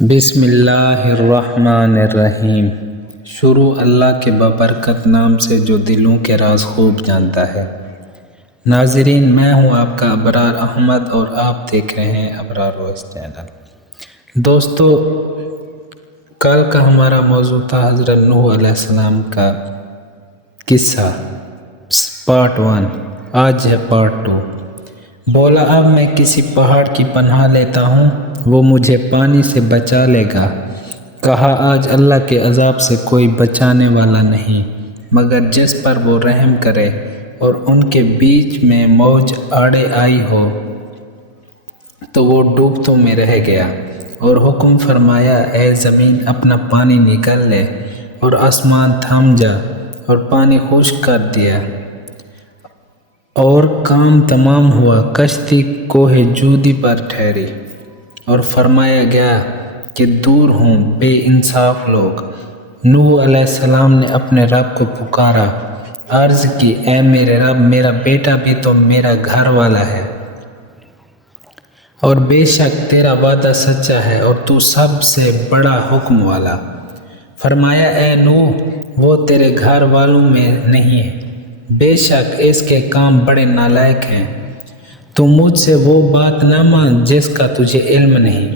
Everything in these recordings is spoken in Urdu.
بسم اللہ الرحمن الرحیم۔ شروع اللہ کے بابرکت نام سے جو دلوں کے راز خوب جانتا ہے۔ ناظرین، میں ہوں آپ کا ابرار احمد اور آپ دیکھ رہے ہیں ابرار وائس چینل۔ دوستو، کل کا ہمارا موضوع تھا حضرت نوح علیہ السلام کا قصہ پارٹ 1۔ آج ہے پارٹ 2۔ بولا، اب میں کسی پہاڑ کی پناہ لیتا ہوں، وہ مجھے پانی سے بچا لے گا۔ کہا، آج اللہ کے عذاب سے کوئی بچانے والا نہیں مگر جس پر وہ رحم کرے اور ان کے بیچ میں موج آڑے آئی ہو تو وہ ڈوبتوں میں رہ گیا۔ اور حکم فرمایا، اے زمین اپنا پانی نکال لے، اور آسمان تھم جا، اور پانی خشک کر دیا، اور کام تمام ہوا۔ کشتی کوہ جودی پر ٹھہری، اور فرمایا گیا کہ دور ہوں بے انصاف لوگ۔ نوح علیہ السلام نے اپنے رب کو پکارا، عرض کی، اے میرے رب، میرا بیٹا بھی تو میرا گھر والا ہے، اور بے شک تیرا وعدہ سچا ہے اور تو سب سے بڑا حکم والا۔ فرمایا، اے نوح، وہ تیرے گھر والوں میں نہیں ہے، بے شک اس کے کام بڑے نالائق ہیں۔ تو مجھ سے وہ بات نہ مان جس کا تجھے علم نہیں،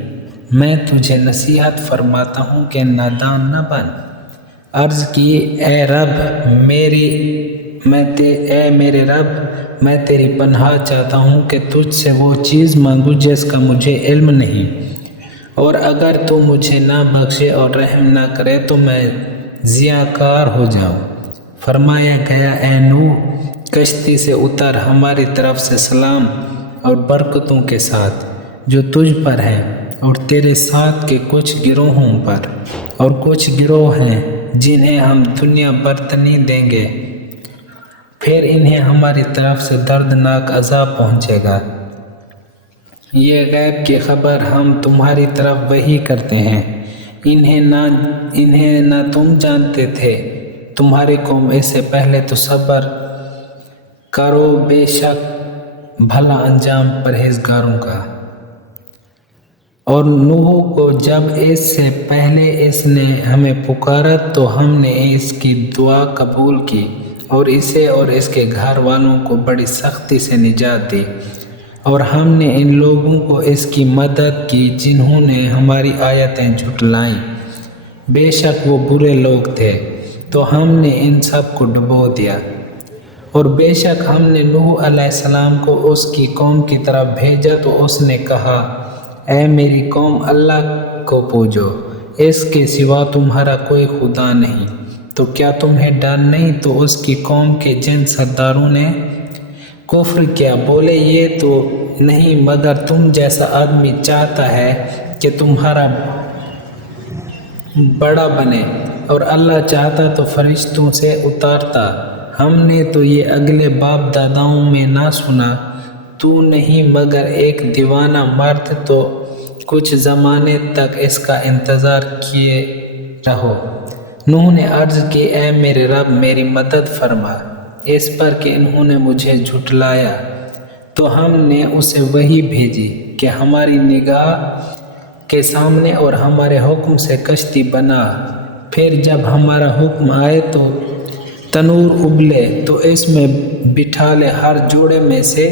میں تجھے نصیحت فرماتا ہوں کہ نادان نہ بن۔ عرض کی، اے میرے رب، میں تیری پناہ چاہتا ہوں کہ تجھ سے وہ چیز مانگوں جس کا مجھے علم نہیں، اور اگر تو مجھے نہ بخشے اور رحم نہ کرے تو میں ضیاءکار ہو جاؤں۔ فرمایا گیا، اے نوح، کشتی سے اتر، ہماری طرف سے سلام اور برکتوں کے ساتھ جو تجھ پر ہیں اور تیرے ساتھ کے کچھ گروہوں پر، اور کچھ گروہ ہیں جنہیں ہم دنیا برتنی دیں گے، پھر انہیں ہماری طرف سے دردناک عذاب پہنچے گا۔ یہ غیب کی خبر ہم تمہاری طرف وحی کرتے ہیں، انہیں نہ تم جانتے تھے۔ تمہاری قوم اس سے پہلے تو صبر کرو، بے شک بھلا انجام پرہیزگاروں کا۔ اور نوح کو جب اس سے پہلے اس نے ہمیں پکارا تو ہم نے اس کی دعا قبول کی، اور اسے اور اس کے گھر والوں کو بڑی سختی سے نجات دی، اور ہم نے ان لوگوں کو اس کی مدد کی جنہوں نے ہماری آیتیں جھٹلائیں۔ بے شک وہ برے لوگ تھے، تو ہم نے ان سب کو ڈبو دیا۔ اور بے شک ہم نے نوح علیہ السلام کو اس کی قوم کی طرف بھیجا تو اس نے کہا، اے میری قوم، اللہ کو پوجو، اس کے سوا تمہارا کوئی خدا نہیں۔ تو کیا تمہیں ڈر نہیں؟ تو اس کی قوم کے جن سرداروں نے کفر کیا بولے، یہ تو نہیں مگر تم جیسا آدمی چاہتا ہے کہ تمہارا بڑا بنے، اور اللہ چاہتا تو فرشتوں سے اتارتا۔ ہم نے تو یہ اگلے باپ داداؤں میں نہ سنا، تو نہیں مگر ایک دیوانہ مرد، تو کچھ زمانے تک اس کا انتظار کیے رہو۔ نوح نے عرض کی، اے میرے رب، میری مدد فرما، اس پر کہ انہوں نے مجھے جھٹلایا۔ تو ہم نے اسے وحی بھیجی کہ ہماری نگاہ کے سامنے اور ہمارے حکم سے کشتی بنا، پھر جب ہمارا حکم آئے تو تنور ابلے تو اس میں بٹھا لے ہر جوڑے میں سے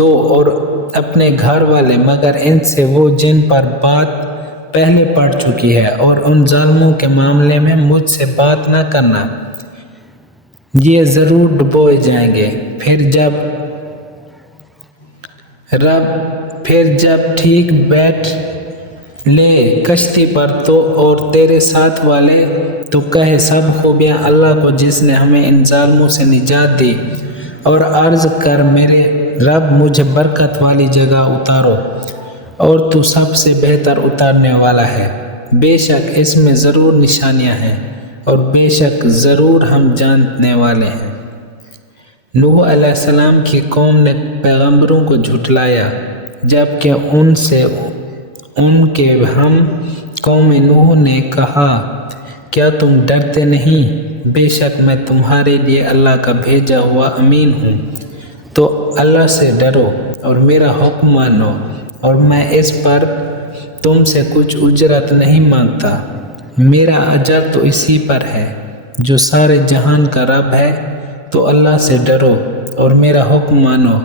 2 اور اپنے گھر والے، مگر ان سے وہ جن پر بات پہلے پڑ چکی ہے، اور ان ظالموں کے معاملے میں مجھ سے بات نہ کرنا، یہ ضرور ڈبوئے جائیں گے۔ پھر جب ٹھیک بیٹھ لے کشتی پر تو اور تیرے ساتھ والے، تو کہے سب خوبیاں اللہ کو جس نے ہمیں ان ظالموں سے نجات دی، اور عرض کر، میرے رب، مجھے برکت والی جگہ اتارو، اور تو سب سے بہتر اتارنے والا ہے۔ بے شک اس میں ضرور نشانیاں ہیں، اور بے شک ضرور ہم جاننے والے ہیں۔ نوح علیہ السلام کی قوم نے پیغمبروں کو جھٹلایا، جبکہ ان کے ہم قوم نوح نے کہا، کیا تم ڈرتے نہیں؟ بے شک میں تمہارے لیے اللہ کا بھیجا ہوا امین ہوں۔ تو اللہ سے ڈرو اور میرا حکم مانو، اور میں اس پر تم سے کچھ اجرت نہیں مانگتا، میرا اجر تو اسی پر ہے جو سارے جہان کا رب ہے۔ تو اللہ سے ڈرو اور میرا حکم مانو۔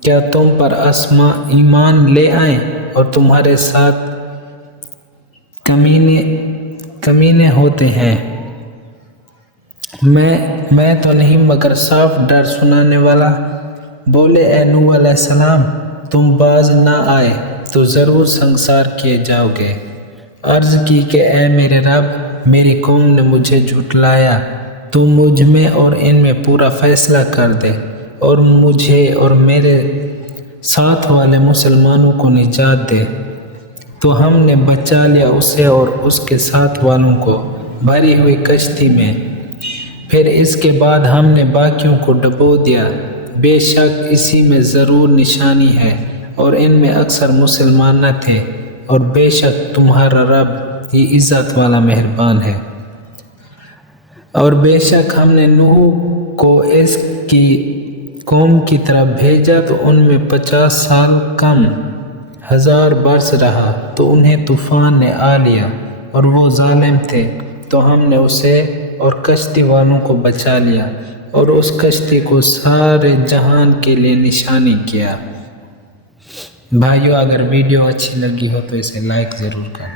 کیا تم پر ایمان لے آئیں اور تمہارے ساتھ کمینے ہوتے ہیں؟ میں تو نہیں مگر صاف ڈر سنانے والا۔ بولے اے نوح علیہ السلام، تم باز نہ آئے تو ضرور سنگسار کیے جاؤ گے۔ عرض کی کہ اے میرے رب، میری قوم نے مجھے جھٹلایا، تو مجھ میں اور ان میں پورا فیصلہ کر دے اور مجھے اور میرے ساتھ والے مسلمانوں کو نجات دے۔ تو ہم نے بچا لیا اسے اور اس کے ساتھ والوں کو بھری ہوئی کشتی میں۔ پھر اس کے بعد ہم نے باقیوں کو ڈبو دیا۔ بے شک اسی میں ضرور نشانی ہے اور ان میں اکثر مسلمان نہ تھے، اور بے شک تمہارا رب یہ عزت والا مہربان ہے۔ اور بے شک ہم نے نوح کو اس کی قوم کی طرف بھیجا تو ان میں 50 سال کم 1000 برس رہا، تو انہیں طوفان نے آ لیا اور وہ ظالم تھے، تو ہم نے اسے اور کشتی والوں کو بچا لیا اور اس کشتی کو سارے جہان کے لیے نشانی کیا۔ بھائیو، اگر ویڈیو اچھی لگی ہو تو اسے لائک ضرور کریں۔